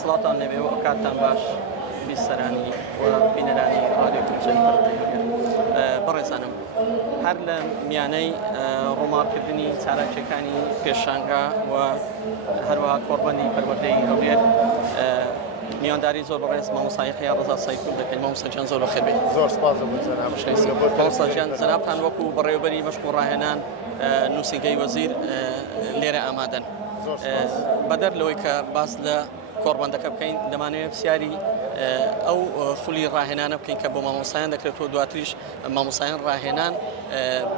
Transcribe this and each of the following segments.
سڵاتان لەبێ و کاتتان باش بیسەرانی و بینەرانی رادیۆ کوچەی بەڕێزانم هەر لە میانەی ڕۆمارکردنی چارەکیەکانی پێشانگا و هەروەها کۆڕبەندی پەروەردەی هەولێر میوانداری زۆر بەڕێز مامۆستای خەیار ڕەزا سایکول دەکەین. مامۆستا گیان زۆر بەخێر بێت. زۆر سپاس دەبم جەناب. مامۆستا گیان جەنابتان وەکو بەڕێوەبەری مەشق و ڕاهێنان نووسینگەی وەزیر لێرە ئامادەن. بەدەر لەوەی کە باس لە کۆڕبەندەکە بکەین دەمانوێت پرسیاری ئەو خولی ڕاهێنانە بکەین کە بۆ مامۆستایان دەکرێتەوە دواتریش مامۆستایان ڕاهێنان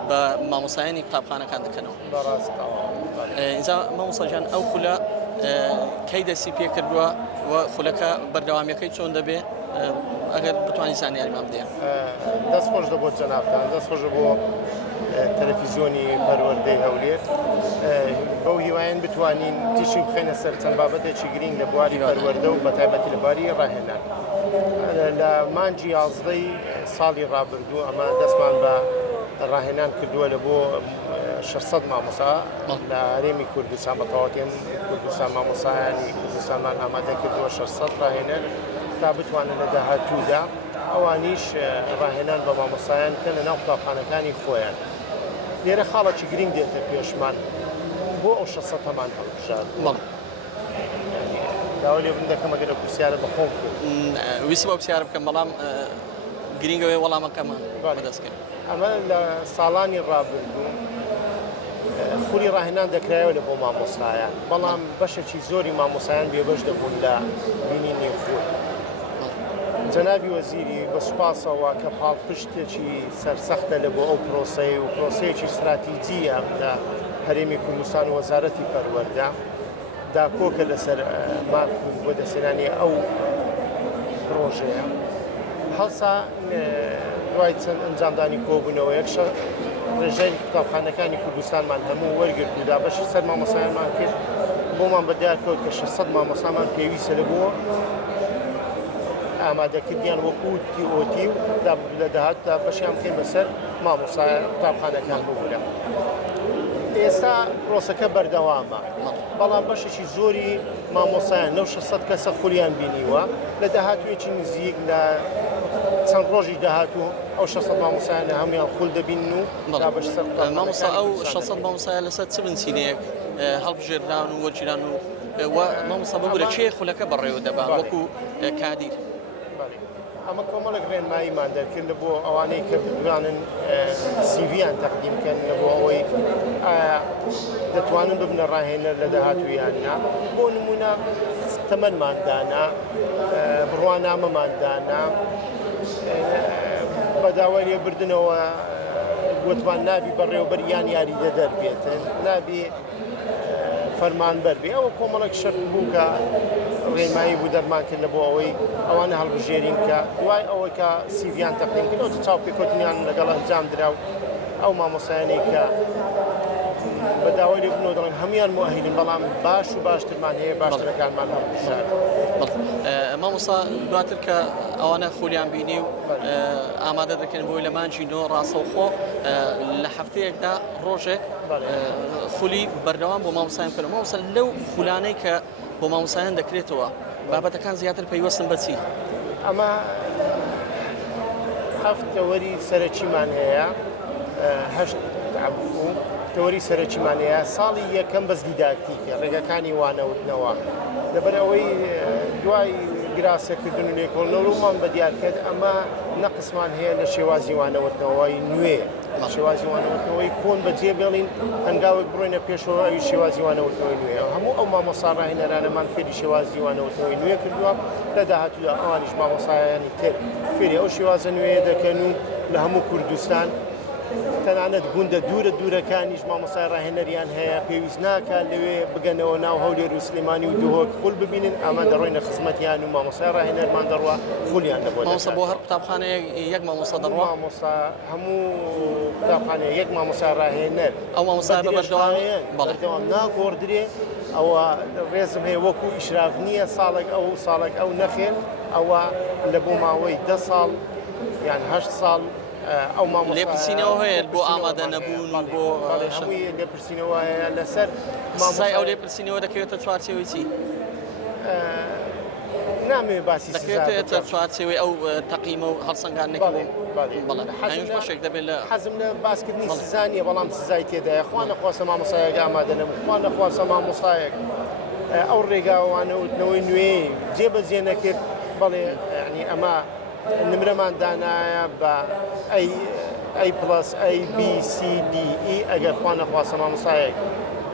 بە مامۆستایانی قوتابخانەکان دەکەنەوە. ئینجا مامۆستا گیان ئەو خولە کەی دەستی پێ کردووە و خولەکە بەردەوامیەکەی چۆن دەبێ ئەگەر بتوانانی زانیاریمان بدەیە. دەست خۆش دەبۆ جەنابتان، دەست خۆش بۆ تەلەڤیزیۆنی پەروەردەی هەولێر. بەو هیوایەن بتوانین تیشی بخێنە سەر چەند بابەتێکی گرنگ لە بواری پەروەردە و بەتایبەتی لە بواری ڕاهێنان. لە مانگی 11 ساڵی ڕابردوو ئەمە دەستمان بە ڕاهێنان کردووە لە بۆ 600 مامۆستا لە هەرێمی کوردستان بە تەواوەتیان کوردستان مامۆستایانی کوردستانمان ئامادە کردووە 600 ڕاهێنەر تا بتوانن لە داهاتوودا ئەوانیش ڕاهێنان بە مامۆستایان کەن لە ناو قوتابخانەکانی خۆیان. لێرە خاڵێکی گرنگ دێتە پێشمان بۆ ئەو 600 هەمان هەڵبژار. داوا لێ بن دەکەم ئەگەر پرسیارە بە خۆم کرد. ویستی بۆ پرسیارە بکەم بەڵام گرنگەوەی وەڵامەکەمان بەدەستکەین. ئەمە لە ساڵانی ڕابردوو خولی ڕاهێنان دەکرایەوە لە بۆ مامۆستایان، بەڵام بەشێکی زۆری مامۆستایان بێبەش دەبوون لە بینینی خۆی. جەنابی وەزیری بە سوپاسەوە کە پاڵپشتێکی سەرسەختە لە بۆ ئەو پرۆسەی و پرۆسەیەکی استراتیجیە لە هەرێمی کوردستان و وەزارەتی پەروەردە داکۆکە لەسەر مافی بۆ دەسێنانی ئەو پرۆژەیە. هەڵسا دوای چەند ئەنجامدانی کۆبوونەوە یەکشە ڕێژەی قوتابخانەکانی کوردستانمان هەموو وەرگرت و دابەشی سەر مامۆستایانمان کرد بۆمان بەدیار کەوت کە 600 مامۆستامان پێویستە لە بۆ ئامادەکردیان وەکو تیئۆتی و لە داهاتدا بەشیان بکەین بەسەر مامۆستا قوتابخانەکان ببوورە. ئێستا پرۆسەکە بەردەوامە، بەڵام بەشێکی زۆری مامۆستایان لەو 600 کەسە خولیان بینیوە لە داهاتوویەکی نزیک لە چەند ڕۆژی داهاتوو ئەو 600 مامۆستایان هەمویان خول دەبین و دابەش سەر مامۆستا ئەو 600 مامۆستایان لەسەر چ بنچینەیەک هەڵبژێردران و وەرگیران و مامۆستا ببوورە چێ خولەکە بەڕێوە دەبا وەکو کادیر. ئەمە کۆمەڵک ڕێنماییمان دەرکرد لە بۆ ئەوانەی کە بتوانن سیڤیان تەقدیم بکەن لە بۆ ئەوەی دەتوانن ببنە ڕاهێنەر لە داهاتوویاننا. بۆ نمونە تەمەنماندانا، بڕوانامەماندانا، بەداوای لێبردنەوە گوتمان نابی بەڕێوەبەریان یاریدە دەربێتن، نابی فەرمانبەر بێ. ئەوە کۆمەڵک شەرت بوو کە ڕێنمایی بوو دەرمان کرد لە بۆ ئەوەی ئەوانە هەڵبژێرین کە دوای ئەوەی کە سیڤیان تەقدیم کردەوە چاوپێکەوتنیان لەگەڵ ئەنجام درا و ئەو مامۆستایانەی کە بەداوای لێ بنەوە دەڵێن هەمویان مؤهلین بەڵام باش و باشترمان هەیە باشترەکانمان هەڵبژار. مامۆستا دواتر کە ئەوانە خولیان بینی و ئامادە دەکەن بۆی لە مانجی نۆ ڕاستەوخۆ لە هەفتەیەکدا ڕۆژێک خولی بەردەوام بۆ مامۆستایان بکەن. مامۆستا لەو خولانەی کە بۆ مامۆستایان دەکرێتەوە بابەتەکان زیاتر پەیوەستن بە چی؟ ئەمە هەفت تەوەری سەرەکیمان هەیە، هەشت تەوەری سەرەکیمان هەیە. ساڵی یەکەم بەس دیداکتیکە ڕێگەکانی وانەوتنەوە لەبەر ئەوەی دوای گراسەکردن و لێکۆڵنەوەمان بەدیارکرد ئەمە نەقسمان هەیە لە شێوازی وانەوتنەوەی نوێ، شێوازی وانەوتنەوەی کۆن بەجێ بێڵین هەنگاوێک بڕۆینە پێشەوە ئەوی شێوازی وانەوتنەوەی نوێ. هەموو ئەو مامۆستا ڕاهێنەرانەمان فێری شێوازی وانەوتنەوەی نوێ کردووە لە داهاتوودا ئەوانیش مامۆستایانی تر فێری ئەو شێوازە نوێ دەکەن و لە هەموو کوردستان تەنانەت گوندە دوورەکانیش مامۆستای ڕاهێنەریان هەیە پێویست ناکات لەوێ بگەنەوە ناو هەولێر و سلێمانی و دوهۆک خول ببینن ئەمە دەڕۆینە خزمەتیان و مامۆستای ڕاهێنەرمان دەڕوا خولیان دەبۆت. مامۆستا بۆ هەر قوتابخانەیە یەک مامۆستا دەڕوا؟ مامۆستا هەموو قوتابخانەیە یەک مامۆستا ڕاهێنەر ئەو مامۆستا بەردەوام ناگۆڕدرێ. ئەوە ڕێزم هەیە وەکو ئیشراف نییە ساڵێک ئەو نەخێن ئەوە لە بۆ ماوەی 10 ساڵ یان 8 ساڵ ئەو مامۆستا لێپرسینەوە هەیە بۆ ئامادە نەبوون و بۆ هەمووی لێپرسینەوە هەیە لەسەر مامۆستای ئەو لێپرسینەوە دەکەوێتە چوارچێوەی چی؟ نامێ باسی سزا دەکرێتێتە چوارچێوەی ئەو تەقیمە و هەڵسەنگانێکی بەڵێ بەشێک دەبێت لە حەزم لە باسکردنی سزانیە بەڵام سزای تێدایە خوا نەخواسە مامۆسایەک ئامادە نەبوو خوا نەخواسە مامۆسایەک ئەو ڕێگاوانە وتنەوەی نوێی جێبەجێ نەکرد بەڵێ ینی ئەمە نمرەمان دانایە بە ئەی پلس ئەی بی سی دی ئی ئەگەر خوا نەخواسە مامۆسایەک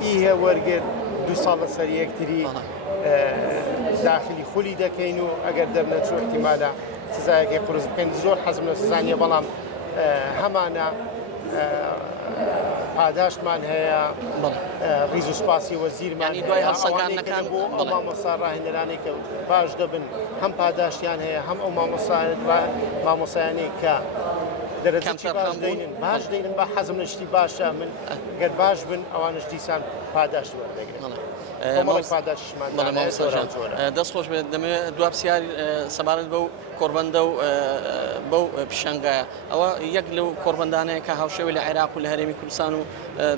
ئی هێ وەرگرت 2 ساڵ لە سەر یەکتری داخلی خولی دەکەین و ئەگەر دەرنەچوو احتیمالە سزایەکی قورس بکەین زۆر حەزم لە سزانیە بەڵام هەمانە پاداشتمان هەیە ڕیز و سپاسی وەزیرمان دوای هەڵسەنگانەکان بۆ ئەو مامۆستا ڕاهێنەرانی کە باش دەبن هەم پاداشتیان هەیە هەم ئەو مامۆسایانی کە دەرەجەی باش دەینن باش دەینن بە حەزم لە شتی باشە من گەر باش بن ئەوانش دیسان پاداشت وەردەگرن دەست خۆش بێت دەمەوێت دو پرسیار سەبارەت بەو کۆربەندە و بەو پیشەنگایە ئەوە یەک لەو کۆربەندانەیە کە هاوشێوی لە عێراق و لە هەرێمی کوردستان و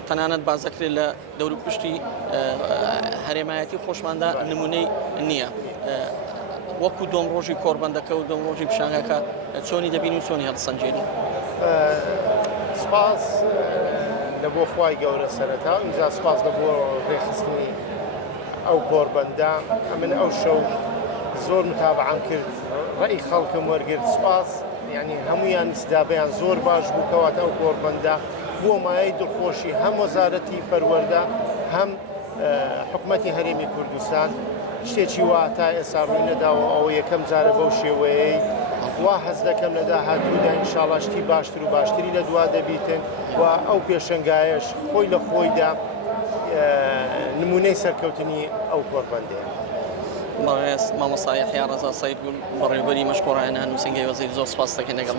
تەنانەت بازەکرێت لە دەوروپشتی هەرێمایەتی خۆشماندا نمونەی نییە وەکو دۆم ڕۆژی کۆربەندەکە و دۆم ڕۆژی پیشانگەکە چۆنی دەبین و چۆنی هەڵسەنجێنی سپاس لە بۆ خوای گەورە سەرەتا ئینجا سپاس لە بۆ ڕێخستنی ئەو کۆربەندە من ئەو شەو زۆر متابعام کرد ڕێی خەڵکم وەرگرت سپاس یعنی هەمویان سدابیان زۆر باش بوو کەواتە ئەو کۆربەندە بۆ مایەی دڵخۆشی هەم وەزارەتی پەروەردە هەم حکومەتی هەرێمی کوردستان شتێکی وا تا ئێستا ڕووی نەداوە ئەو یەکەم جارە بەو شێوەیەی وا حەز دەکەم لە داهاتوودا ئینشاڵڵا شتی باشتر و باشتری لە دوا دەبیتن و ئەو پێشەنگایەش خۆی لە خۆیدا نمونەی سەرکەوتنی ئەو کۆربەندەیە. بەڕێز مامۆستا یەحیا ڕەزا سەید بوون بەڕێوەبەری مەشکوڕاهێنان و نووسینگەی وەزیر زۆر سپاس دەکەین لەگەڵ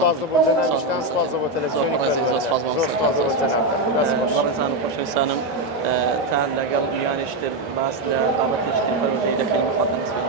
بەڕێزان و خۆشەویستانم تا لەگەڵ یانیشتر باس لە بابەتێکی تر بەرەوردەی دەکەین بەخاتە نسبەی